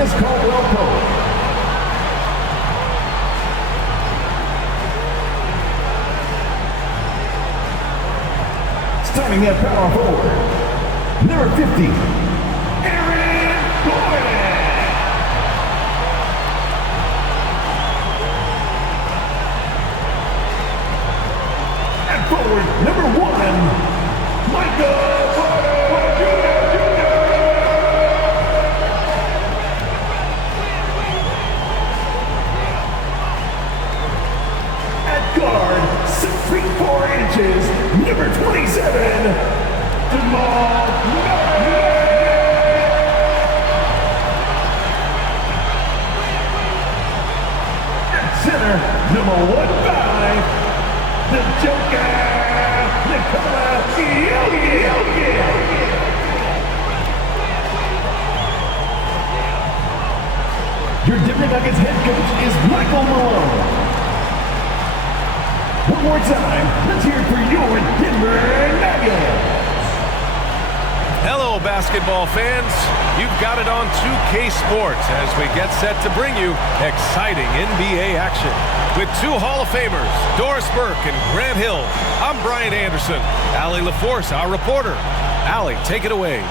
is Caldwell Pope. Starting at power forward, number 50, Aaron Gordon. At forward, number 1, Michael Porter Jr. At guard, 6 feet 4 inches, number 27, Jamal Murray. At center, number 15, the Joker, Your Denver Nuggets head coach is Michael Malone. One more time, let's hear it for your Denver Nuggets. Hello, basketball fans. You've got it on 2K Sports as we get set to bring you exciting NBA action. With 2 Hall of Famers, Doris Burke and Grant Hill, I'm Brian Anderson. Allie LaForce, our reporter. Allie, take it away.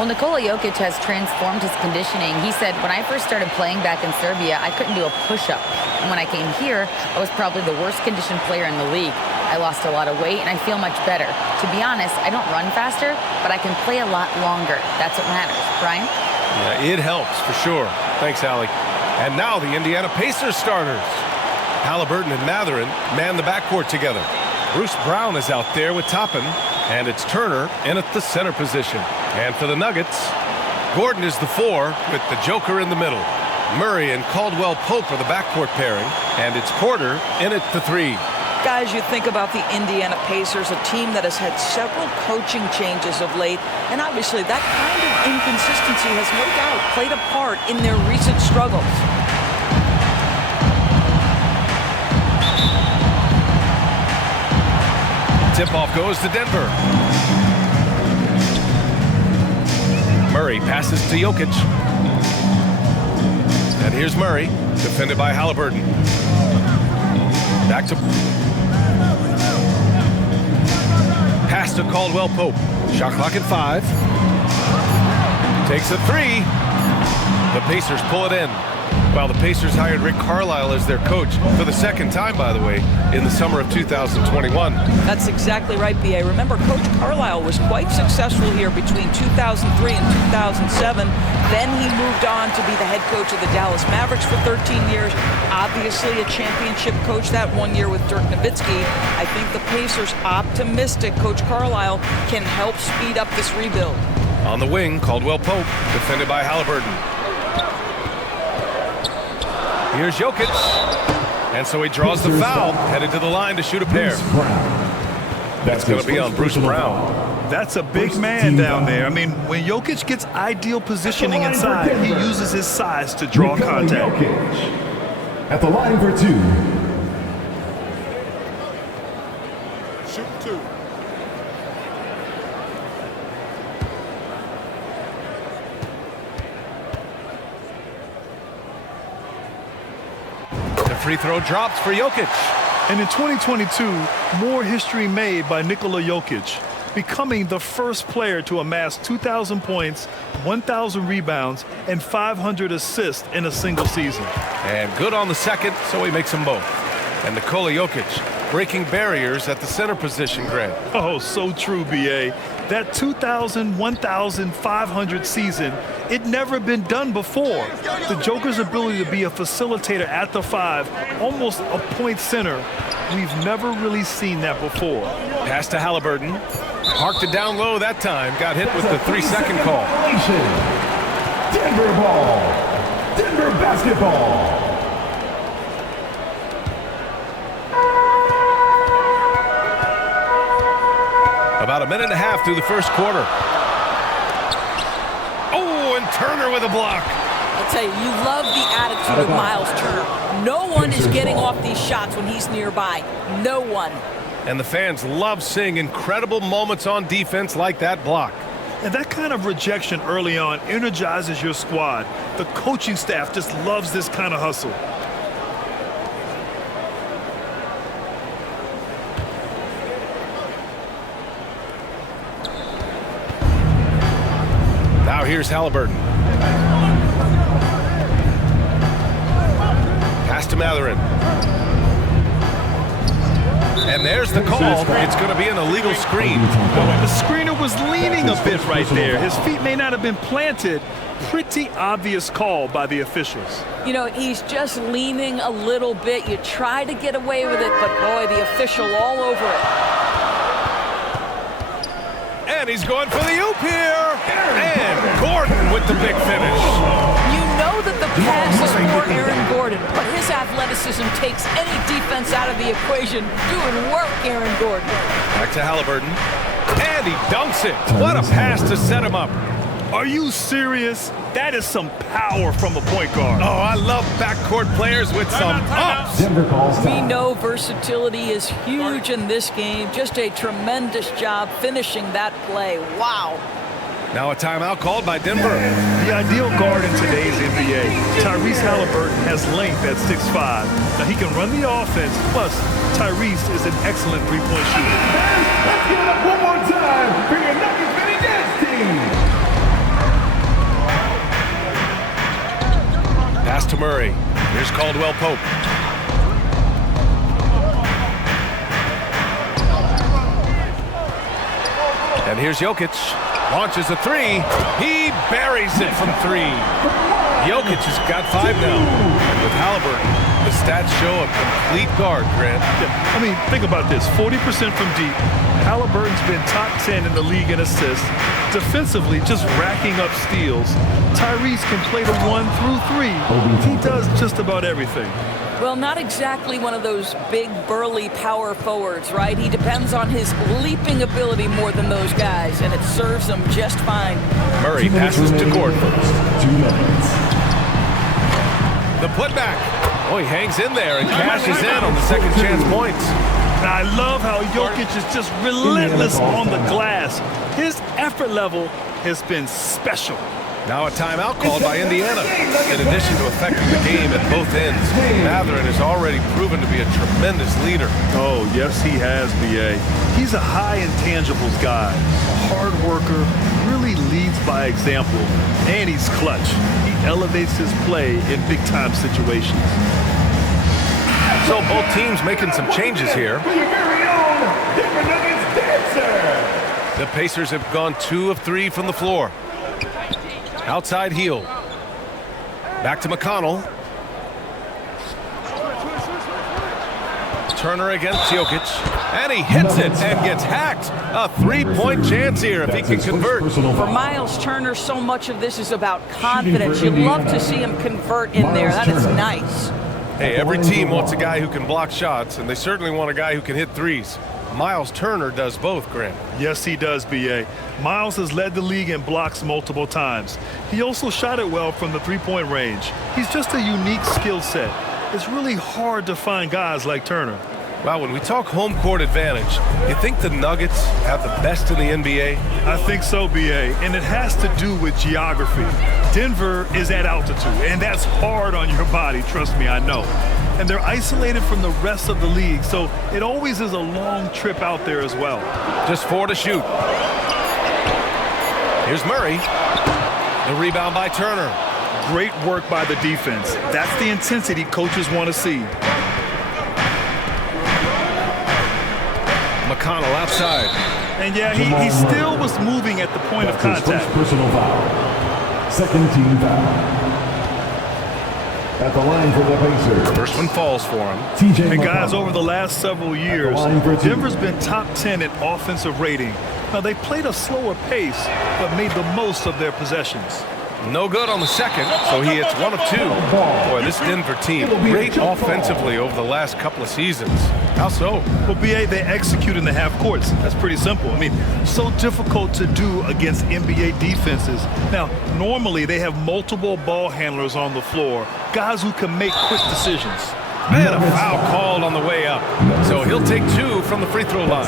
Well, Nikola Jokic has transformed his conditioning. He said, when I first started playing back in Serbia, I couldn't do a push-up. And when I came here, I was probably the worst conditioned player in the league. I lost a lot of weight, and I feel much better. To be honest, I don't run faster, but I can play a lot longer. That's what matters. Brian? Yeah, it helps, for sure. Thanks, Allie. And now the Indiana Pacers starters. Halliburton and Mathurin man the backcourt together. Bruce Brown is out there with Toppin, and it's Turner in at the center position. And for the Nuggets, Gordon is the 4 with the Joker in the middle. Murray and Caldwell Pope are the backcourt pairing, and it's Porter in at the 3. Guys, you think about the Indiana Pacers, a team that has had several coaching changes of late, and obviously that kind of inconsistency has no doubt played a part in their recent struggles. Tip-off goes to Denver. Murray passes to Jokic. And here's Murray, defended by Halliburton. Back to... Pass to Caldwell Pope. Shot clock at 5. Takes a 3. The Pacers pull it in. Well, the Pacers hired Rick Carlisle as their coach for the second time, by the way, in the summer of 2021. That's exactly right, B.A. Remember, Coach Carlisle was quite successful here between 2003 and 2007. Then he moved on to be the head coach of the Dallas Mavericks for 13 years. Obviously a championship coach that 1 year with Dirk Nowitzki. I think the Pacers optimistic Coach Carlisle can help speed up this rebuild. On the wing, Caldwell Pope, defended by Halliburton. Here's Jokic. And so he draws the foul, headed to the line to shoot a pair. That's going to be on Bruce Brown. That's a big man down there. I mean, when Jokic gets ideal positioning inside, he uses his size to draw contact. At the line for 2. Shoot 2. The free throw drops for Jokic. And in 2022, more history made by Nikola Jokic, becoming the first player to amass 2,000 points, 1,000 rebounds, and 500 assists in a single season. And good on the second, so he makes them both. And Nikola Jokic breaking barriers at the center position, Grant. Oh, so true, B.A. That 2,000, 1,500 season, it never been done before. The Joker's ability to be a facilitator at the 5, almost a point center, we've never really seen that before. Pass to Halliburton. Parked it down low that time. Got hit with the 3-second call. Denver ball. Denver basketball. About a minute and a half through the first quarter. Oh, and Turner with a block. I'll tell you, you love the attitude of Miles Turner. No one is getting off these shots when he's nearby. No one. And the fans love seeing incredible moments on defense like that block. And that kind of rejection early on energizes your squad. The coaching staff just loves this kind of hustle. Now here's Halliburton. Pass to Matherin. And there's the call. It's going to be an illegal screen. The screener was leaning a bit right there. His feet may not have been planted. Pretty obvious call by the officials. You know, he's just leaning a little bit. You try to get away with it, but boy, the official all over it. And he's going for the oop here. And Gordon with the big finish. You know that the pass is for Aaron Gordon, but his athleticism takes any defense out of the equation. Doing work, Aaron Gordon. Back to Halliburton. And he dunks it. What a pass to set him up. Are you serious? That is some power from a point guard. Oh, I love backcourt players with some ups. We know versatility is huge in this game. Just a tremendous job finishing that play. Wow. Now a timeout called by Denver. The ideal guard in today's NBA. Tyrese Halliburton has length at 6'5". Now he can run the offense, plus Tyrese is an excellent three-point shooter. Let's give it up one more time for your Nuggets Mini Dance team. Pass to Murray. Here's Caldwell Pope. And here's Jokic. Launches a three. He buries it from three. Jokic has got 5 now. And with Halliburton, the stats show a complete guard, Grant. I mean, think about this. 40% from deep. Halliburton's been top 10 in the league in assists. Defensively, just racking up steals. Tyrese can play the 1 through 3. He does just about everything. Well, not exactly one of those big, burly power forwards, right? He depends on his leaping ability more than those guys, and it serves him just fine. Murray passes to Gordon. 2 minutes. The putback. Oh, he hangs in there and cashes in on the second chance points. I love how Jokic is just relentless on the glass. His effort level has been special. Now a timeout called by Indiana. In addition to affecting the game at both ends, Matherin has already proven to be a tremendous leader. Oh, yes, he has, B.A. He's a high intangibles guy, a hard worker, really leads by example, and he's clutch. He elevates his play in big-time situations. So both teams making some changes here. For your very own Denver Nuggets dancer. The Pacers have gone 2 of 3 from the floor. Outside heel. Back to McConnell. Turner against Jokic. And he hits it and gets hacked. A 3-point chance here if he can convert. For Miles Turner, so much of this is about confidence. You'd love to see him convert in there. That is nice. Hey, every team wants a guy who can block shots, and they certainly want a guy who can hit threes. Miles Turner does both, Grant. Yes, he does, B.A. Miles has led the league in blocks multiple times. He also shot it well from the three-point range. He's just a unique skill set. It's really hard to find guys like Turner. Well, when we talk home court advantage, you think the Nuggets have the best in the NBA? I think so, B.A., and it has to do with geography. Denver is at altitude, and that's hard on your body, trust me, I know. And they're isolated from the rest of the league, so it always is a long trip out there as well. Just 4 to shoot. Here's Murray. The rebound by Turner. Great work by the defense. That's the intensity coaches want to see. McConnell outside. And yeah, he still was moving at the point of contact. First personal foul. Second team foul. At the line for the Pacers. First one falls for him. And guys, over the last several years, Denver's been top 10 in offensive rating. Now, they played a slower pace, but made the most of their possessions. No good on the second, so he hits 1 of 2. Boy, this Denver team, great offensively over the last couple of seasons. How so? Well, B.A., they execute in the half courts. That's pretty simple. I mean, so difficult to do against NBA defenses. Now, normally they have multiple ball handlers on the floor, guys who can make quick decisions. Man, a foul called on the way up. So he'll take 2 from the free throw line.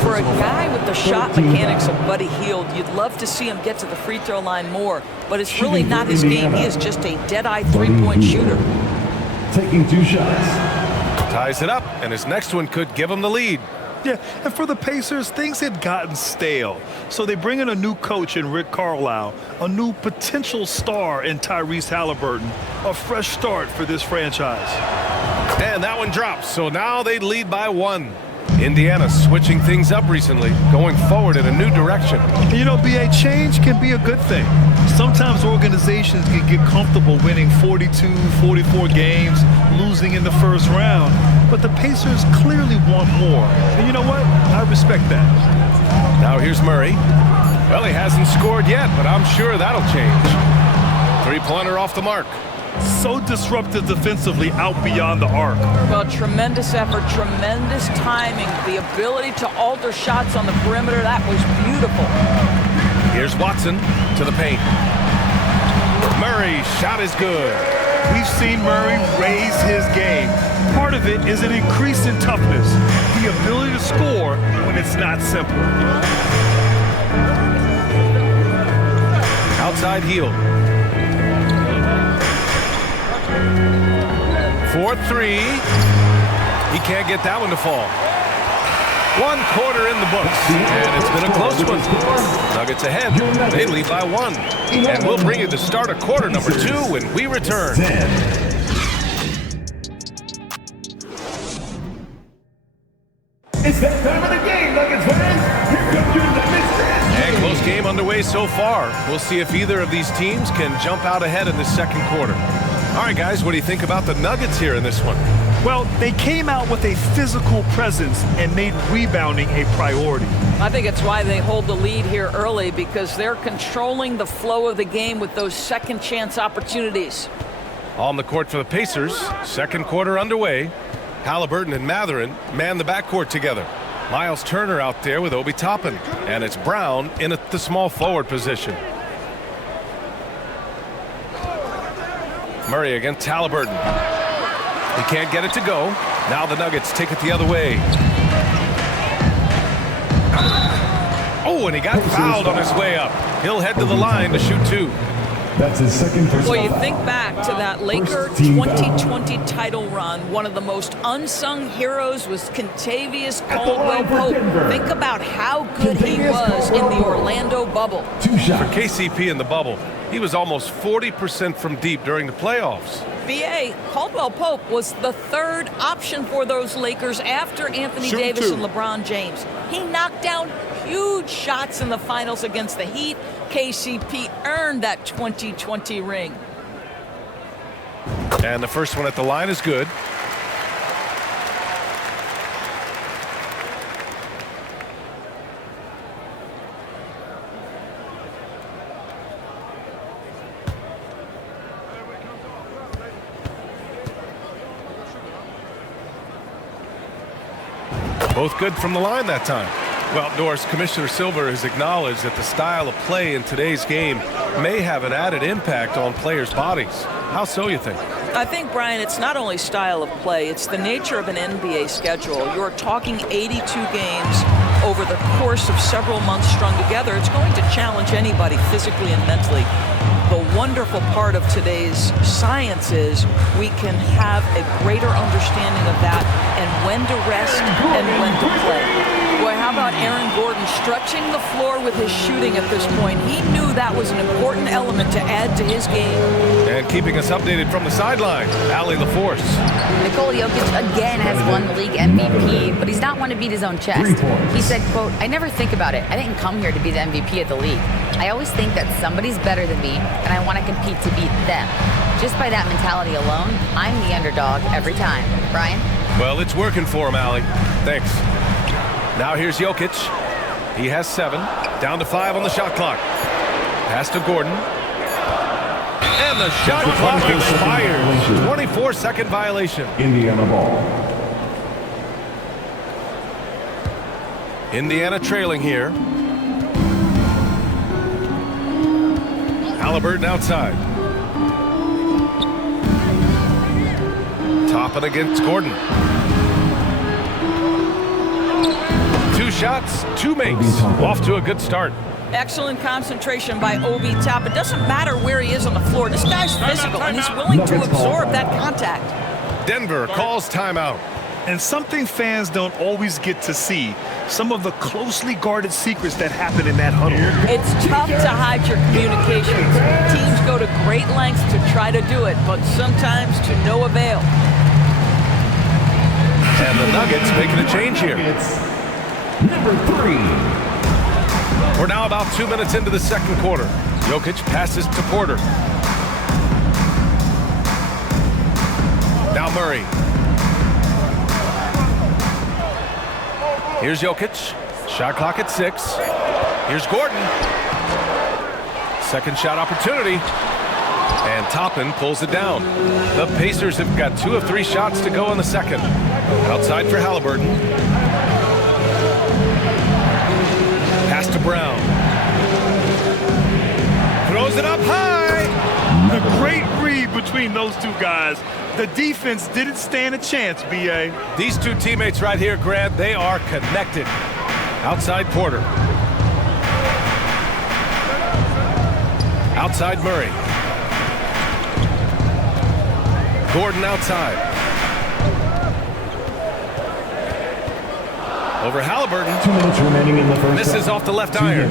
For a guy with the shot mechanics of Buddy Hield, you'd love to see him get to the free throw line more, but it's really not his game. He is just a dead-eye three-point shooter. Taking 2 shots. Ties it up, and his next one could give him the lead. Yeah, and for the Pacers, things had gotten stale. So they bring in a new coach in Rick Carlisle, a new potential star in Tyrese Halliburton, a fresh start for this franchise. And that one drops, so now they lead by 1. Indiana switching things up recently, going forward in a new direction. You know, BA, change can be a good thing. Sometimes organizations can get comfortable winning 42, 44 games, losing in the first round. But the Pacers clearly want more. And you know what? I respect that. Now here's Murray. Well, he hasn't scored yet, but I'm sure that'll change. 3-pointer off the mark. So disruptive defensively out beyond the arc. Well, tremendous effort, tremendous timing, the ability to alter shots on the perimeter. That was beautiful. Here's Watson to the paint. Murray's shot is good. We've seen Murray raise his game. Part of it is an increase in toughness, the ability to score when it's not simple. Outside Hield. 4-3. He can't get that one to fall. 1 quarter in the books, and it's been a close one. Nuggets ahead. They lead by 1. And we'll bring you the start of quarter number 2 when we return. It's that time of the game, Nuggets fans. Here comes your Nuggets fans. And close game underway so far. We'll see if either of these teams can jump out ahead in the second quarter. All right, guys, what do you think about the Nuggets here in this one? Well, they came out with a physical presence and made rebounding a priority. I think it's why they hold the lead here early, because they're controlling the flow of the game with those second chance opportunities. On the court for the Pacers, second quarter underway. Halliburton and Mathurin man the backcourt together. Miles Turner out there with Obi Toppin, and it's Brown in at the small forward position. Murray against Halliburton. He can't get it to go. Now the Nuggets take it the other way. Oh, and he got fouled on his way up. He'll head to the line to shoot 2. That's his second first. Well, you think back to that Laker 2020 title run. One of the most unsung heroes was Kentavious Caldwell-Pope. Think about how good he was in the Orlando bubble. 2 shots. For KCP in the bubble, he was almost 40% from deep during the playoffs. BA, Caldwell-Pope was the 3rd option for those Lakers after Anthony Shoot Davis 2. and LeBron James. He knocked down huge shots in the finals against the Heat. KCP earned that 2020 ring. And the first one at the line is good. Both good from the line that time. Well, Doris, Commissioner Silver has acknowledged that the style of play in today's game may have an added impact on players' bodies. How so, you think? I think, Brian, it's not only style of play, it's the nature of an NBA schedule. You're talking 82 games over the course of several months strung together. It's going to challenge anybody physically and mentally. The wonderful part of today's science is we can have a greater understanding of that and when to rest and when to play. Boy, how about Aaron Gordon stretching the floor with his shooting at this point? He knew that was an important element to add to his game. And keeping us updated from the sideline, Allie LaForce. Nikola Jokic again has won the league MVP, but he's not one to beat his own chest. He said, quote, "I never think about it. I didn't come here to be the MVP of the league. I always think that somebody's better than me, and I want to compete to beat them. Just by that mentality alone, I'm the underdog every time." Brian? Well, it's working for him, Allie. Thanks. Now here's Jokic. He has 7. Down to 5 on the shot clock. Pass to Gordon. And the shot clock expires. 24-second violation. Indiana ball. Indiana trailing here. Halliburton outside. Top Toppin against Gordon. 2 shots, 2 makes. Off to a good start. Excellent concentration by Obi Toppin. It doesn't matter where he is on the floor. This guy's physical, and he's willing to absorb that contact. Denver calls timeout. And something fans don't always get to see, some of the closely guarded secrets that happen in that huddle. It's tough to hide your communications. Teams go to great lengths to try to do it, but sometimes to no avail. And the Nuggets making a change here. It's number 3. We're now about 2 minutes into the second quarter. Jokic passes to Porter. Now Murray. Here's Jokic. Shot clock at 6. Here's Gordon. Second shot opportunity. And Toppin pulls it down. The Pacers have got 2 of 3 shots to go in the second. Outside for Halliburton. Pass to Brown. Throws it up high. The great read between those two guys. The defense didn't stand a chance, B.A. These 2 teammates right here, Grant, they are connected. Outside Porter. Outside Murray. Gordon outside. Over Halliburton. 2 minutes remaining in the first. Misses off the left iron.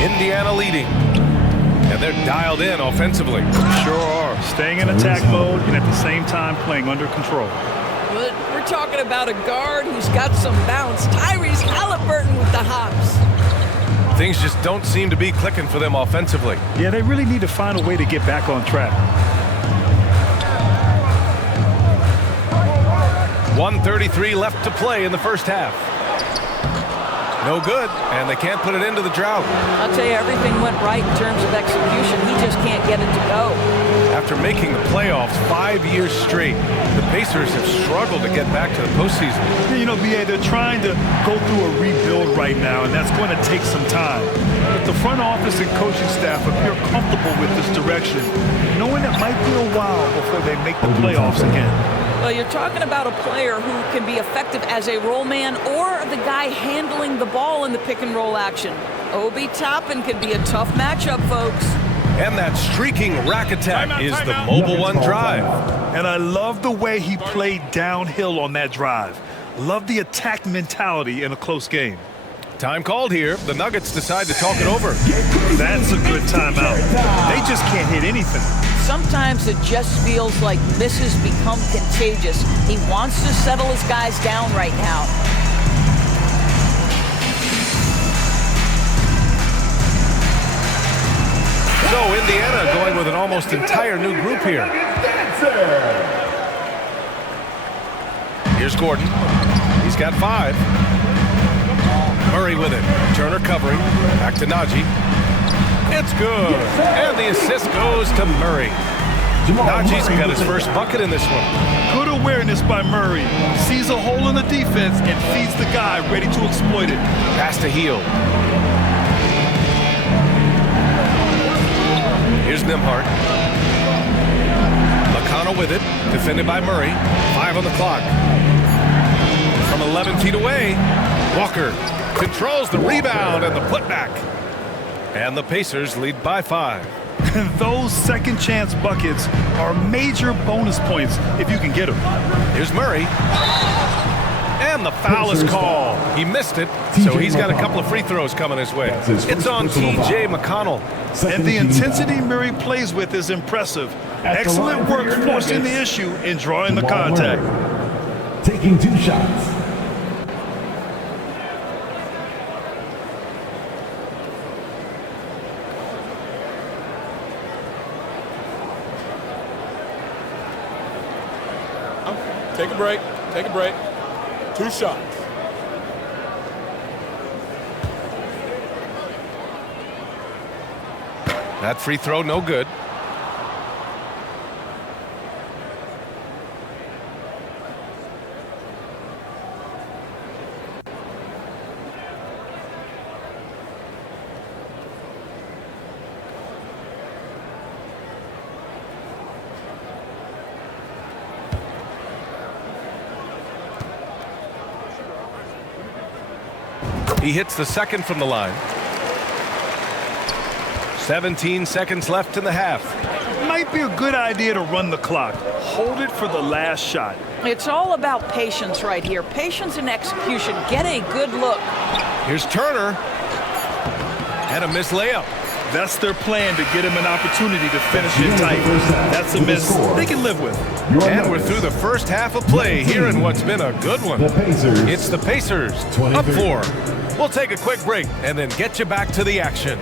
Indiana leading. And they're dialed in offensively. Sure are. Staying in attack mode and at the same time playing under control. But we're talking about a guard who's got some bounce. Tyrese Halliburton with the hops. Things just don't seem to be clicking for them offensively. Yeah, they really need to find a way to get back on track. 1:33 left to play in the first half. No good, and they can't put it into the drought. I'll tell you, everything went right in terms of execution. He just can't get it to go. After making the playoffs 5 years straight, the Pacers have struggled to get back to the postseason. You know, B.A., they're trying to go through a rebuild right now, and that's going to take some time. But the front office and coaching staff appear comfortable with this direction, knowing it might be a while before they make the playoffs again. Well, you're talking about a player who can be effective as a roll man or the guy handling the ball in the pick and roll action. Obi Toppin can be a tough matchup, folks. And that streaking rack attack is the mobile one drive. And I love the way he played downhill on that drive. Love the attack mentality in a close game. Time called here. The Nuggets decide to talk it over. That's a good timeout. They just can't hit anything. Sometimes it just feels like misses become contagious. He wants to settle his guys down right now. So Indiana going with an almost entire new group here. Here's Gordon. He's got 5. Murray with it. Turner covering. Back to Najee. It's good. And the assist goes to Murray. Najee's got his first bucket in this one. Good awareness by Murray. Sees a hole in the defense and feeds the guy ready to exploit it. Pass to Heel. Here's Nembhard. McConnell with it. Defended by Murray. 5 on the clock. From 11 feet away, Walker controls the rebound and the putback. And the Pacers lead by 5. And those second chance buckets are major bonus points if you can get them. Here's Murray. And the foul is called. He missed it, so he's got a couple of free throws coming his way. It's on T.J. McConnell. And the intensity Murray plays with is impressive. Excellent work forcing the issue and drawing the contact. Taking 2 shots. Take a break. Take a break. 2 shots. That free throw, no good. He hits the second from the line. 17 seconds left in the half. Might be a good idea to run the clock. Hold it for the last shot. It's all about patience right here. Patience and execution. Get a good look. Here's Turner. And a missed layup. That's their plan, to get him an opportunity to finish it tight. That's a miss they can live with. And we're through the first half of play here in what's been a good one. The Pacers. It's the Pacers, up 4. We'll take a quick break and then get you back to the action.